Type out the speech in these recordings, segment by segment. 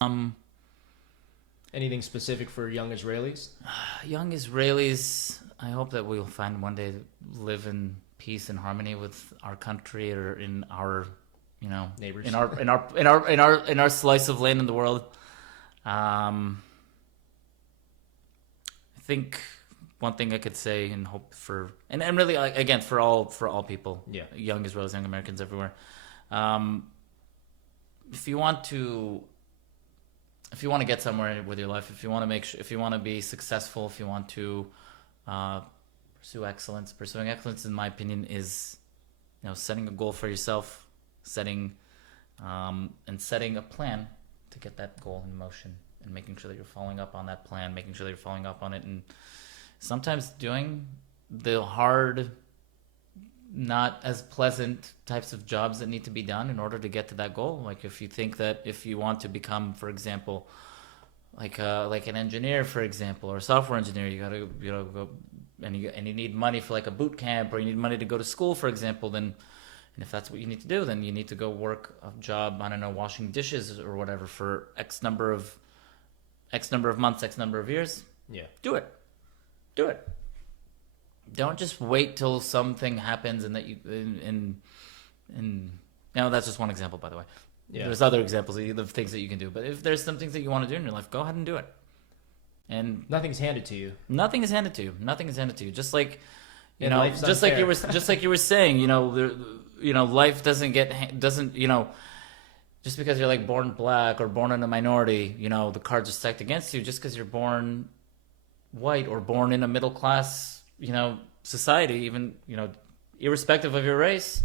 Um, Anything specific for young Israelis? Young Israelis, I hope that we'll find one day to live in peace and harmony with our country or in our, Neighbors. in our slice of land in the world. I think one thing I could say and hope for, and really again for all people, Yeah. young Israelis, young Americans everywhere. Um, if you want to get somewhere with your life, if you want to if you want to be successful, if you want to uh, pursue excellence, pursuing excellence, in my opinion, is setting a goal for yourself, setting a plan to get that goal in motion, and making sure that you're following up on that plan, making sure that you're following up on it, and sometimes doing the hard, not as pleasant types of jobs that need to be done in order to get to that goal. Like if you think that if you want to become, for example, like an engineer, for example, or a software engineer, you gotta go and you need money for like a boot camp, or you need money to go to school, for example. Then, and if that's what you need to do, then you need to go work a job, I don't know, washing dishes or whatever for X number of months, X number of years. Yeah. Do it. Don't just wait till something happens and that you that's just one example, by the way. Yeah. There's other examples of things that you can do, but if there's some things that you want to do in your life, go ahead and do it. And Nothing's handed to you. nothing is handed to you. Just like life's just like unfair. you were saying, life doesn't just because you're like born black or born in a minority, the cards are stacked against you. Just because you're born white or born in a middle class, society, even, irrespective of your race,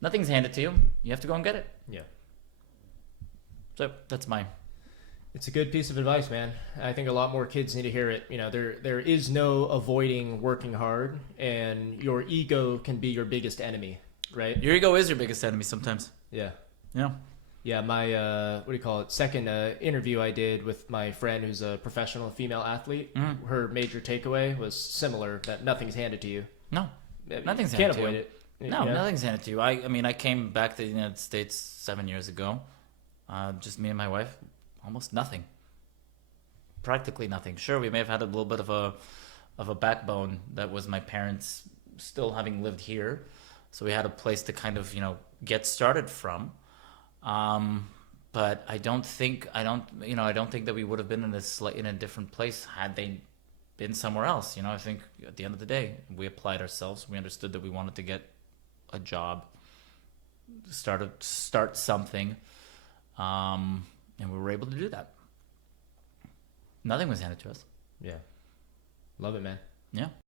nothing's handed to you. You have to go and get it. Yeah. So that's my. It's a good piece of advice, man. I think a lot more kids need to hear it. There is no avoiding working hard, and your ego can be your biggest enemy, right? Your ego is your biggest enemy sometimes. Yeah. Yeah. Yeah, my second interview I did with my friend who's a professional female athlete. Mm. Her major takeaway was similar, that nothing's handed to you. No, nothing's You can't handed to avoid you. it. No, Yeah. nothing's handed to you. I came back to the United States 7 years ago. Just me and my wife. Almost nothing. Practically nothing. Sure, we may have had a little bit of a backbone that was my parents still having lived here, so we had a place to kind of get started from. But I don't think that we would have been in a different place had they been somewhere else. I think at the end of the day, we applied ourselves. We understood that we wanted to get a job, start something, and we were able to do that. Nothing was handed to us. Yeah. Love it, man. Yeah.